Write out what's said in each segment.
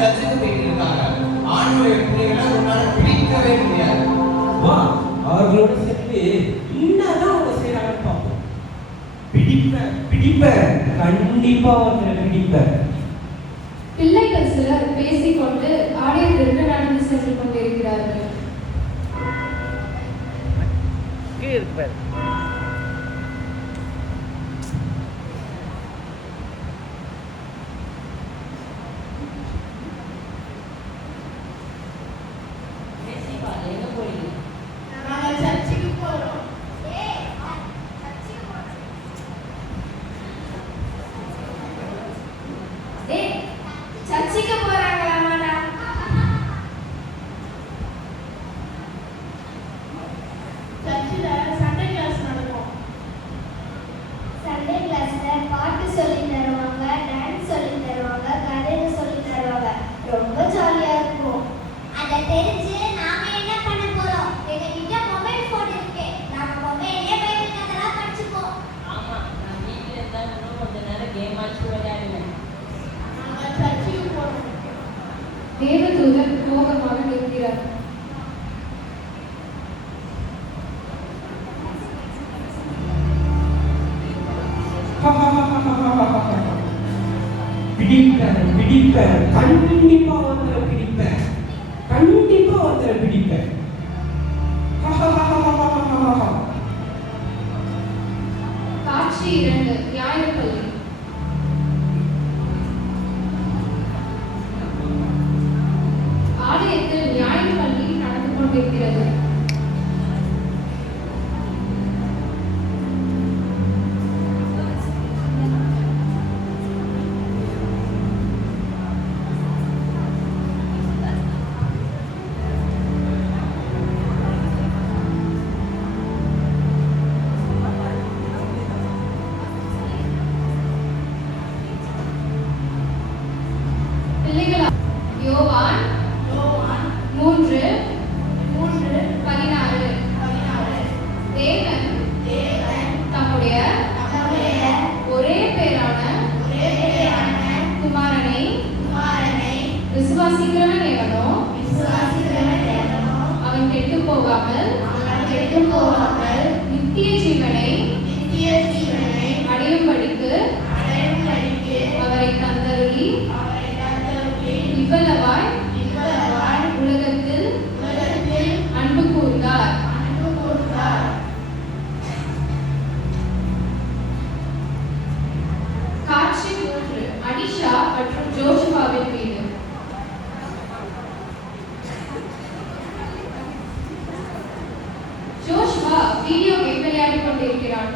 சர்ச்சுக்கு போயிட்டு இருக்காங்க. ஆண்களுடைய பிள்ளைகளை உன்னால பிடிக்கவே முடியாது. வா, அவர்களோட சேர்ந்து என்னதான் அவங்க செய்யறாங்கன்னு பார்ப்போம். பிடிப்பேன், கண்டிப்பா ஒருத்தரை பிடிப்பேன். பிள்ளைகள் சிலர் பேசிக்கொண்டு ஆலயத்திற்கு நடந்து சென்று கொண்டிருக்கிறார்கள். சர்ச்சுக்கு போறாங்களாமாடா? சர்ச்சில் சண்டே கிளாஸ் நடக்கும். சண்டே கிளாஸ்ல பாட்டு சொல்லி தருவாங்க, டான்ஸ் சொல்லி தருவாங்க, கதைகள் சொல்லி தருவாங்க. ரொம்ப ஜாலியா இருக்கும். அதை தெரிஞ்சு நாம என்ன பண்ண போறோம்? எங்க கிட்ட மொபைல் போன் இருக்கு. நாம மொபைல்லே பைபிள் கதைலாம் படிச்சுப்போம். ஆமா, நான் வீட்டுல இருந்தா இன்னும் கொஞ்ச நேரம் கேம் ஆச்சு விளையாடுவேன். நாங்க சர்ச்சுக்கு போறோம். தேவதூதன் கோபமாக நிற்கிறார். பிடிப்பேன், கண்டிப்பா ஒருத்தரை பிடிப்பேன், கண்டிப்பா ஒருத்தரை பிடிப்பேன். காட்சி 2 ஞாயிறுப்பள்ளி. ஆலயத்தில் ஞாயிறுப்பள்ளி நடந்து கொண்டிருக்கிறது. பிள்ளைகளா யோவான் 3:16 தேவன் தம்முடைய ஒரே பேரான குமாரனை விசுவாசிக்கிறவன் எவனோ அவன் கெட்டுப் போகாமல் நித்திய ஜீவனை அடையும்படிக்கு அவரை தந்தருளி இவ்வளவாய் உலகத்தில் அன்பு கூர்ந்தார். காட்சி 3 அனிஷா மற்றும் ஜோஷுவாவின் வீடு. ஜோஷுவா வீடியோ கேம் விளையாடிக் கொண்டிருக்கிறான்.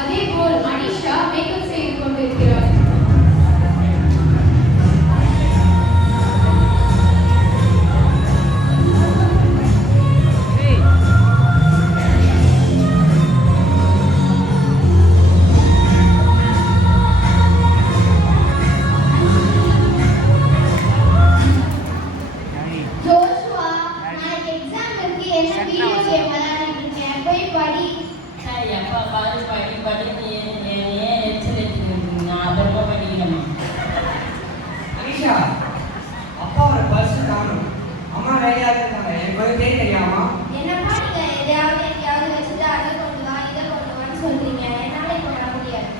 அதேபோல் அனிஷா மேக்கப் செய்து கொண்டிருக்கிறார். ஜோஷுவா, நாளைக்கு எக்ஸாம் இருக்கு. என்ன வீடியோ கேம் விளையாடிட்டு இருக்கேன். போய் படி. எப்ப பாரு படி ஏன் எரிச்சல் எடுத்துக்கிட்டு நான் அப்புறமா படிக்கிறேம்மா. அனிஷா, அப்பாவோட பர்ஸ் காணும். அம்மா ரெடியா இருக்காங்க. எனக்கு வந்து தெரியாமா? என்னப்பா நீங்க எங்கேயாவது வச்சுட்டு அதை கொண்டு வா இதை கொண்டு வான்னு சொல்றீங்க. என்னால இப்போ வர முடியாது.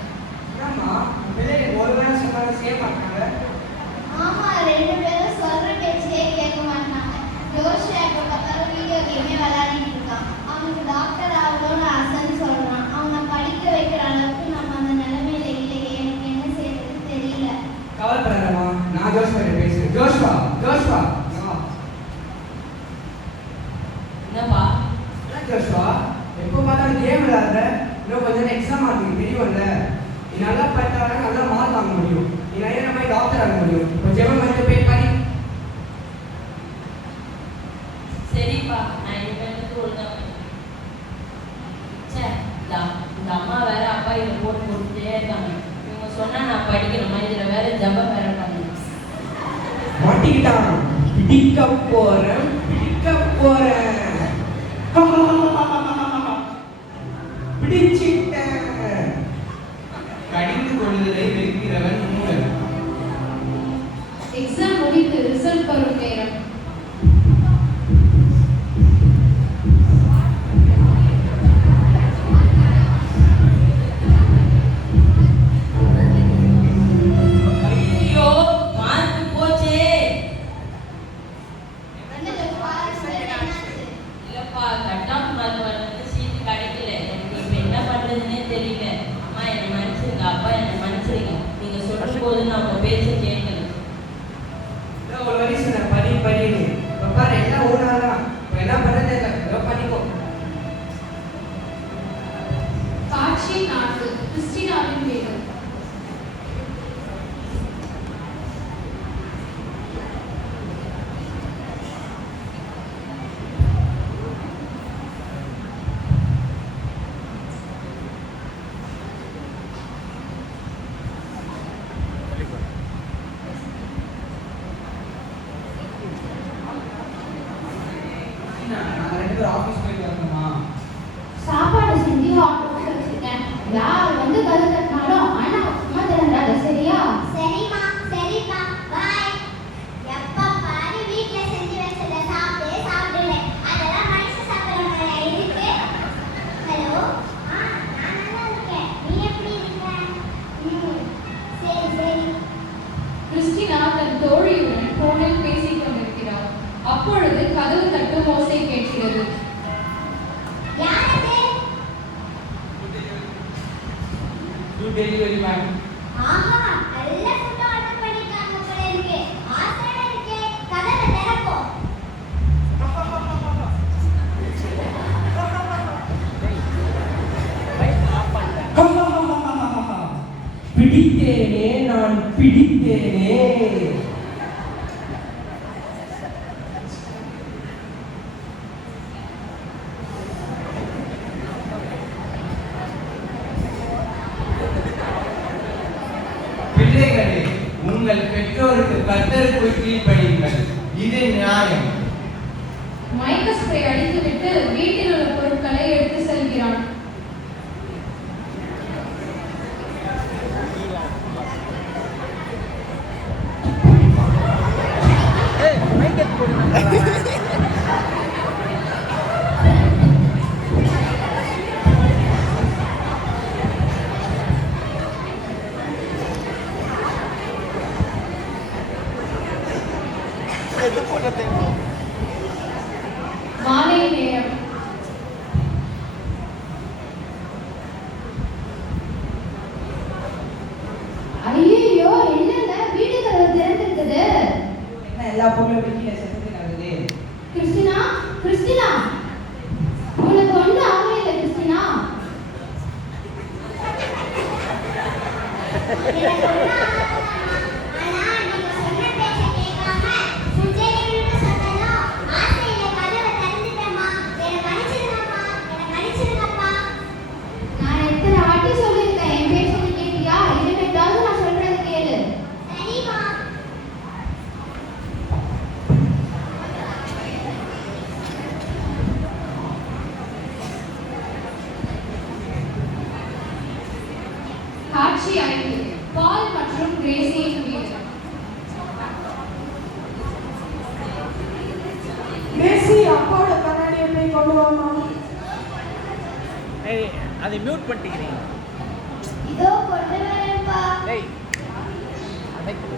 ஏம்மா, பிள்ளைங்க ஒரு வேளை சொன்னாலும் செய்ய மாட்டாங்க. ஆமா, 2 பேரும் சொல்ற பேச்சே கேட்க மாட்டாங்க. ஜோஷியா எப்ப பார்த்தாலும் வீடியோ கேமே விளையாடிட்டு இருக்கான். அவனுக்கு டாக்டர் ஆகணும்னு ஆசைன்னு சொல்றான். அவனை படிக்க வைக்கிற அளவுக்கு நம்ம அந்த நிலைமையில இல்லையே. எனக்கு என்ன செய்யறதுன்னு தெரியல. கவலைப்படாதம்மா, நான் ஜோஷ்வா பேசுறேன். ஜோஷ்வா என்னப்பா? ஜோஷ்வா, எப்போ பார்த்தாலும் கேம் விளையாடுற. இன்னும் கொஞ்ச நேரம் எக்ஸாம் ஆகுது தெரியும்ல. நீ நல்லா படித்தாலும் நல்லா மார்க் வாங்க முடியும். நீ நிறைய மாதிரி டாக்டர் ஆக முடியும். இப்போ ஜெபம் பண்ணிட்டு போய் படி. சரிப்பா, நான் இனிமேல் ஒழுங்கா படிக்கிறேன். சே பிடிக்க போறேன். பிடிச்சிட்டேன். கடிந்து கொள்ளுதலை வெறுக்கிறவன் மூடன். எக்ஸாம் முடித்து ரிசல்ட் வரும் நேரம். ஐயோ மார்க் போச்சே. இல்லப்பா கட் ஆஃப் மார்க் வந்து சீட்டு கிடைக்கல. எனக்கு இப்போ என்ன பண்றதுன்னே தெரியல. அம்மா என்னை மன்னிச்சிருங்க, அப்பா என்னை மன்னிச்சிருங்க. நீங்க சொல்லும் போது நான் உங்க பேச்சை கேட்கல. ஒரு வரி சொன்ன படி இப்போ பாரு எல்லாம் ஊனாதான். இப்போ என்ன பண்ணுறது ஏதோ பண்ணிக்கோ. காட்சி 4 கிறிஸ்டினாவின் வீடு. நாங்கள் 2 பேரும் ஆஃபீஸ் போயிட்டு வரணுமா? சாப்பாடு செஞ்சு ஹாட் பாக்ஸ் வச்சிருக்கேன். யார் வந்து கதை தட்டினாலும் ஆனா சும்மா திறந்தாத, சரியா? சரிம்மா சரிப்பா பாய். எப்ப பாரு வீட்ல செஞ்சு வச்சத சாப்பிடல. அதெல்லாம் மனுஷன் சாப்பிடுற மாதிரி இருக்கு. ஹலோ, நான் நல்லா இருக்கேன். நீ எப்படி இருக்க? சரி. கிறிஸ்டினா தன் தோழியுடன் போனில் பேசிக் கொண்டிருக்கிறார். அப்பொழுது கதவு தட்டும் ஓசை கேட்கிறது. யார் அது? Delivery ma'am. ஆஹா, நல்ல ஃபுட் ஆர்டர் பண்ணிருக்காங்க போல இருக்கு. ஆசையா இருக்கே. கதவை திறப்போம். பிடித்தேனே, நான் பிடித்தேனே. பிள்ளைகளே, உங்கள் பெற்றோருக்கு கர்த்தருக்குள் கீழ்ப்படியுங்கள். இது நியாயம். மயக்க ஸ்ப்ரே அடித்துவிட்டு வீட்டில் உள்ள பொருட்களை எடுத்து செல்கிறான். மாலை நேரம். ஐயோ, என்னங்க வீட்டு கதவு திறந்திருக்குது. என்ன எல்லா பொருளும் வீட்டில செத்துட்டு நடக்குது? கிறிஸ்டினா உனக்கு ஒன்றும் ஆகவே இல்லை. கிறிஸ்டினா, எனக்கு ஒண்ணும் ஆனா நீங்க சொன்ன பேச்சை கேட்காம சுஜேவின்னு சொன்னதும் ஆசையில கதவை திறந்துட்டேம்மா. என்னை மன்னிச்சிருங்கப்பா. நான் எத்தனை வாட்டி சொல்லியிருக்கேன், என் பேர் சொல்லி கேட்டியா? இனிமேட்டாவது நான் சொல்றது கேளு. சரிம்மா. காட்சி 5 பால் மற்றும் கிரேசியின் வீடு. கிரேசி, அப்பாவோட கண்ணாடியை போய் கொண்டு வாமா. ஏய், அதை மியூட் பண்ணிக்கிறீங்க. இதோ கொண்டு வரேன்ப்பா. ஏய், அடைக்கு.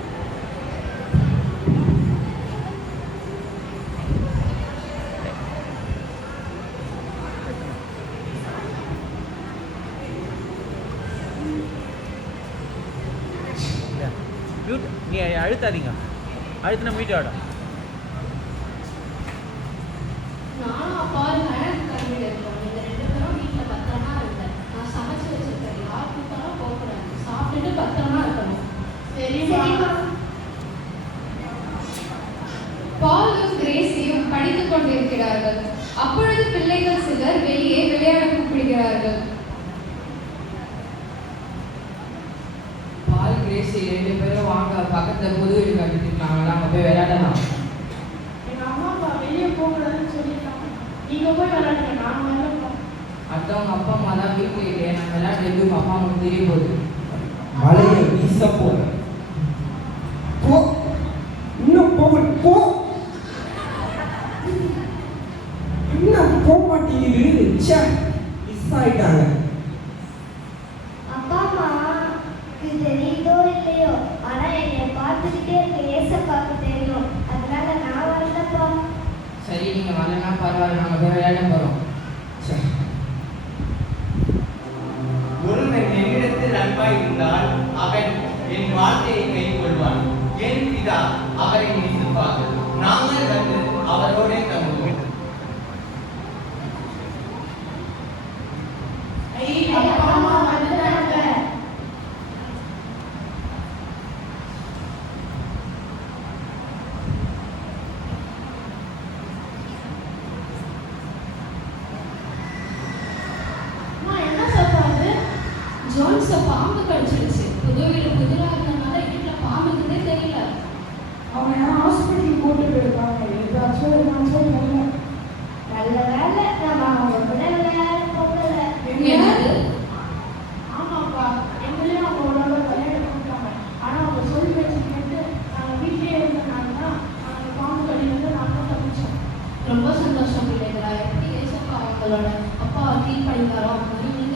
மியூட் நீ அழுத்தாதீங்க. அழுத்தினா மியூட் ஆகிடும். நானும் அப்பாவும் கணக்கு கல்வியில் இருக்கோம். இந்த 2 பேரும் வீட்டில் பத்திரமா இருங்க. நான் சமைச்சு வச்சிருக்கேன். யார் கூட்டாலும் போகக்கூடாது. சாப்பிட்டுட்டு பத்திரமா இருக்கணும். சரிம்மா. பாலும் கிரேசியும் படித்துக் கொண்டிருக்கிறார்கள். அப்பொழுது பிள்ளைகள் சிலர் வெளியே விளையாட கூப்பிடுகிறார்கள். பால் கிரேசி 2 பேரும் வாங்க, பக்கத்துல புது வீடு கட்டிட்டு இருக்காங்க, நாங்க போய் விளையாடலாம். நீங்க போய் விளையாடுங்க, நான் வரலப்பா. அதான் உங்க அப்பா அம்மா தான் வீட்டில் இல்லையே, நான் விளையாடுறது உங்க அப்பா அம்மாவுக்கு தெரிய போகுது. மலையை வீச போறேன். போ, இன்னும் போக போ. இன்னும் போக மாட்டேங்குது. ச்சே, மிஸ் ஆயிட்டாங்க. அப்பா அம்மா தெரியுதோ இல்லையோ, ஆனா என்னைய பார்த்துக்கிட்டே இருக்க ஏசப்பாக்கு தெரியும். அதனால நான் வரலப்பா. சரி, நீங்க வரலன்னா பரவாயில்ல, நாங்கள் போய் விளையாட போகிறோம். ஒருவன் என்னிடத்தில் அன்பாய் இருந்தால் அவன் என் வார்த்தையை கைக்கொள்வான். என் பிதா அவரை நேசிப்பார். நாங்கள் வந்து அவரோட தங்குவோம். அப்பா அம்மா வந்துட்டாங்க. அம்மா, என்ன சாப்பாடு? ஜோன்ஸை பாம்பு கடிச்சிருச்சு. புது வீடு புதிராக இருந்தனால வீட்டில் பாம்பு இருந்ததே தெரியல. அவன் ஹாஸ்பிட்டலுக்கு கூட்டு போயிருக்காங்க. ஏதாச்சும் தெரியல. நல்ல வேலை நம்ம அவங்க கூட விளையாட போகல. என்னது? ஆமாப்பா, எங்களையும் அவங்களோட விளையாட கூப்பிட்டாங்க. ஆனா அவங்க சொல்லி வச்சு கேட்டு நாங்கள் வீட்டிலே இருந்தனால தான் நாங்கள் பாம்பு கடியிலிருந்து நாங்கள் தப்பிச்சோம். ரொம்ப சந்தோஷம் பிள்ளைகளா. எப்படி ஏசப்பா அவங்களோட அப்பாவை கீழ்ப்படிந்தாரோ அந்த மாதிரி